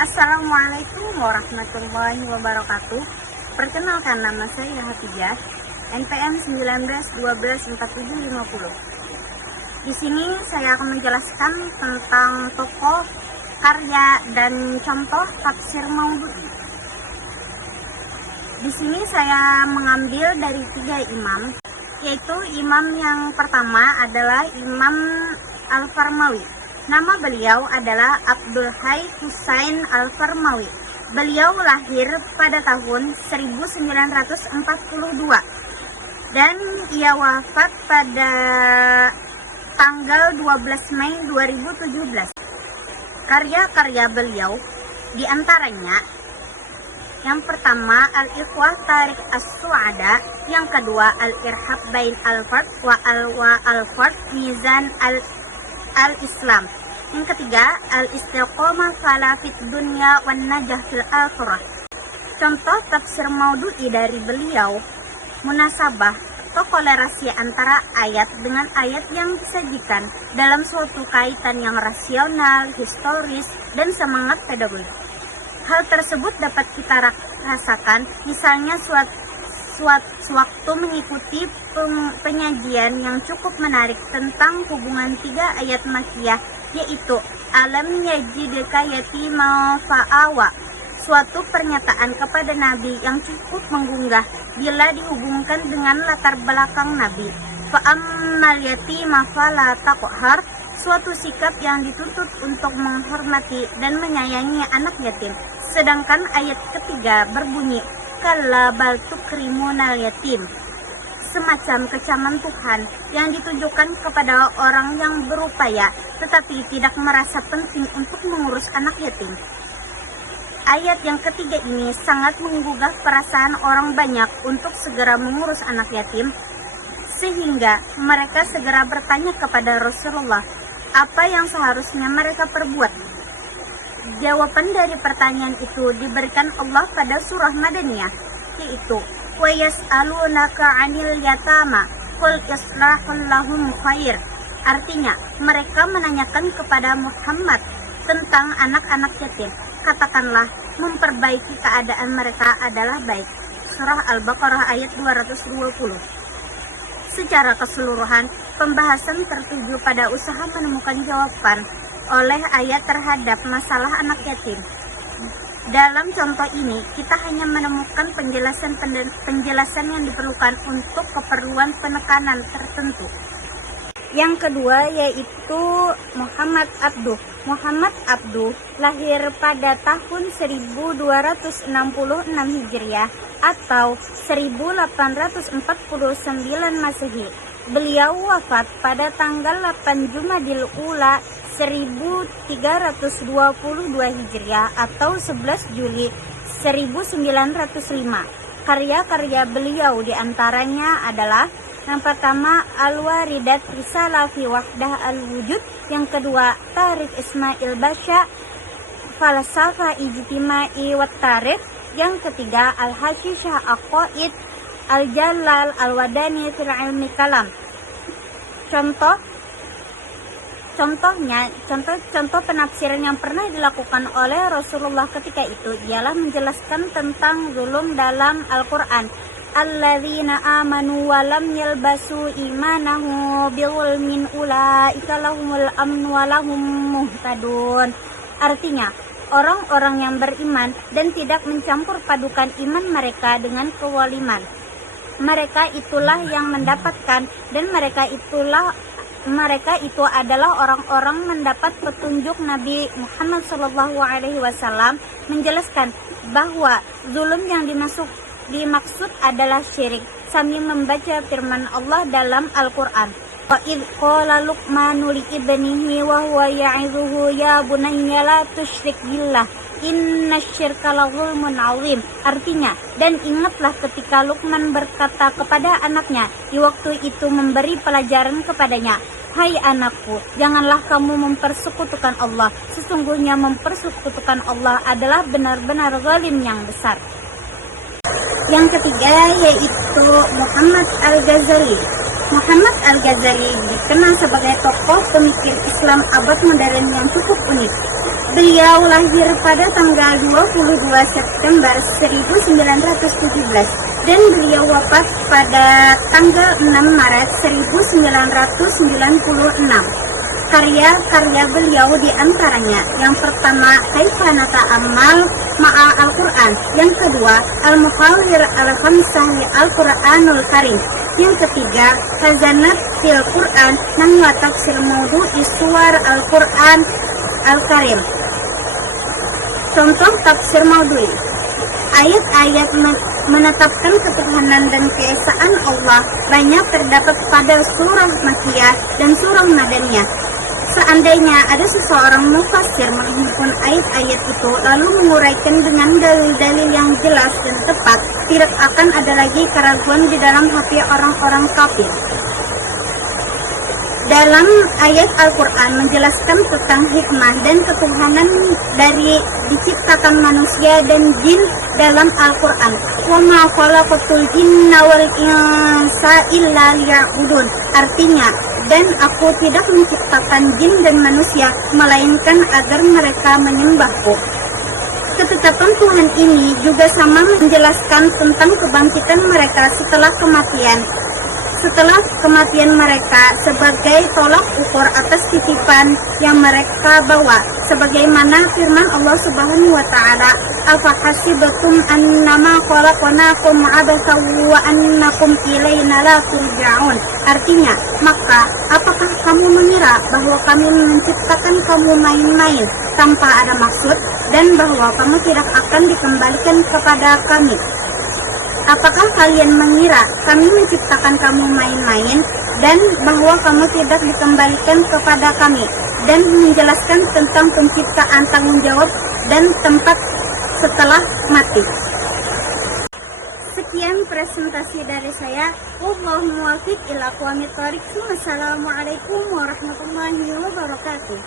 Assalamualaikum warahmatullahi wabarakatuh. Perkenalkan, nama saya Hafijah, NPM 19124750. Di sini saya akan menjelaskan tentang tokoh, karya, dan contoh tafsir maudhu'i. Di sini saya mengambil dari 3 imam, yaitu imam yang pertama adalah Imam Al-Farmawi. Nama beliau adalah Abdul Hayy Husain Al-Farmawi. Beliau lahir pada tahun 1942 dan ia wafat pada tanggal 12 Mei 2017. Karya-karya beliau diantaranya yang pertama Al-Ikhwah Tariq As-Su'ada, yang kedua Al-Irhab Bain Al-Fard wa Al-Fard Mizan Al-Islam, yang ketiga Al-Istiqomah Fala Fid Dunya wan Najah Fil Akhirah. Contoh tafsir maudhu'i dari beliau: munasabah atau kolerasi antara ayat dengan ayat yang disajikan dalam suatu kaitan yang rasional, historis, dan semangat pedagogik. Hal tersebut dapat kita rasakan misalnya sewaktu mengikuti penyajian yang cukup menarik tentang hubungan 3 ayat Makkiyah, yaitu Alam yajidka yatima fa'awa, suatu pernyataan kepada Nabi yang cukup menggugah bila dihubungkan dengan latar belakang Nabi. Fa'ammal yatima fala taqhar, suatu sikap yang dituntut untuk menghormati dan menyayangi anak yatim. Sedangkan ayat ketiga berbunyi kalla bal tukrimunal yatim, semacam kecaman Tuhan yang ditujukan kepada orang yang berupaya tetapi tidak merasa penting untuk mengurus anak yatim. Ayat yang ketiga ini sangat menggugah perasaan orang banyak untuk segera mengurus anak yatim, sehingga mereka segera bertanya kepada Rasulullah, apa yang seharusnya mereka perbuat. Jawaban dari pertanyaan itu diberikan Allah pada surah Madaniyah, yaitu wa yas'alunaka 'anil yatama qul islahul lahum khair. Artinya, mereka menanyakan kepada Muhammad tentang anak-anak yatim. Katakanlah, memperbaiki keadaan mereka adalah baik. Surah Al-Baqarah ayat 220. Secara keseluruhan, pembahasan tertuju pada usaha menemukan jawaban oleh ayat terhadap masalah anak yatim. Dalam contoh ini, kita hanya menemukan penjelasan yang diperlukan untuk keperluan penekanan tertentu. Yang kedua yaitu Muhammad Abduh. Muhammad Abduh lahir pada tahun 1266 Hijriah atau 1849 Masehi. Beliau wafat pada tanggal 8 Jumadil Ula 1322 Hijriah atau 11 Juli 1905. Karya-karya beliau diantaranya adalah yang pertama Al-Waridat Risalah fi Wahdah Al-Wujud, yang kedua Tarikh Ismail Basha Falsafah Ijtimai wa Tarikh, yang ketiga Al-Hakishah Aqaid Al-Jalal Al-Wadani fil Ilmi Kalam. Contoh penafsiran yang pernah dilakukan oleh Rasulullah ketika itu ialah menjelaskan tentang zulum dalam Al-Quran. Alladzina amanu wa lam yalbasu imanahu bidzulmin ulaika lahumul amnu wa lahum muhtadun. Artinya, orang-orang yang beriman dan tidak mencampur padukan iman mereka dengan kewaliman, mereka itulah yang mendapatkan, dan mereka itu adalah orang-orang mendapat petunjuk. Nabi Muhammad SAW menjelaskan bahwa zulum yang dimaksud adalah syirik sambil membaca firman Allah dalam Al-Quran. Wa idh qala Luqmanu li ibnihi wa huwa ya'idhuhu ya bunayya la tusyrik billah innasyirka la zulmun 'adzim. Artinya, dan ingatlah ketika Luqman berkata kepada anaknya di waktu itu memberi pelajaran kepadanya, hai anakku, janganlah kamu mempersekutukan Allah. Sesungguhnya mempersekutukan Allah adalah benar-benar zalim yang besar. Yang ketiga yaitu Muhammad Al-Ghazali. Muhammad Al-Ghazali dikenal sebagai tokoh pemikir Islam abad modern yang cukup unik. Beliau lahir pada tanggal 22 September 1917 dan beliau wafat pada tanggal 6 Maret 1996. Karya-karya beliau diantaranya yang pertama Kaifa Nata'ammal Ma'a Al-Quran, yang kedua Al-Muhawir Al-Khamsah Al-Quranul Karim, yang ketiga Khazanat Fil Quran Nahwa Tafsir Maudu'i Suwar Al-Quran Al-Karim. Contoh tafsir Maudu'i: ayat-ayat menetapkan ketuhanan dan keesaan Allah banyak terdapat pada surah Makkiyah dan surah Madaniyah. Seandainya ada seseorang mufassir menghimpun ayat-ayat itu lalu menguraikan dengan dalil-dalil yang jelas dan tepat, tidak akan ada lagi keraguan di dalam hati orang-orang kafir. Dalam ayat Al-Quran menjelaskan tentang hikmah dan ketuhanan dari diciptakan manusia dan jin dalam Al-Quran. وَمَا خَلَقْتُ الْجِنَّ وَالْإِنسَ إِلَّا لِيَعْبُدُونَ. Artinya, dan aku tidak menciptakan jin dan manusia melainkan agar mereka menyembahku. Ketetapan Tuhan ini juga sama menjelaskan tentang kebangkitan mereka setelah kematian mereka sebagai tolak ukur atas titipan yang mereka bawa, sebagaimana firman Allah Subhanahu wa taala, "Afa hasibtum annama khalaqnakum abatha wa annakum ilaina la turja'un." Artinya, maka apakah kamu mengira bahwa kami menciptakan kamu main-main tanpa ada maksud dan bahwa kamu tidak akan dikembalikan kepada kami? Apakah kalian mengira kami menciptakan kamu main-main dan bahwa kamu tidak dikembalikan kepada kami, dan menjelaskan tentang penciptaan, tanggung jawab, dan tempat setelah mati. Sekian presentasi dari saya. Wallahu muwaffiq ila aqwamit thoriq. Wassalamualaikum warahmatullahi wabarakatuh.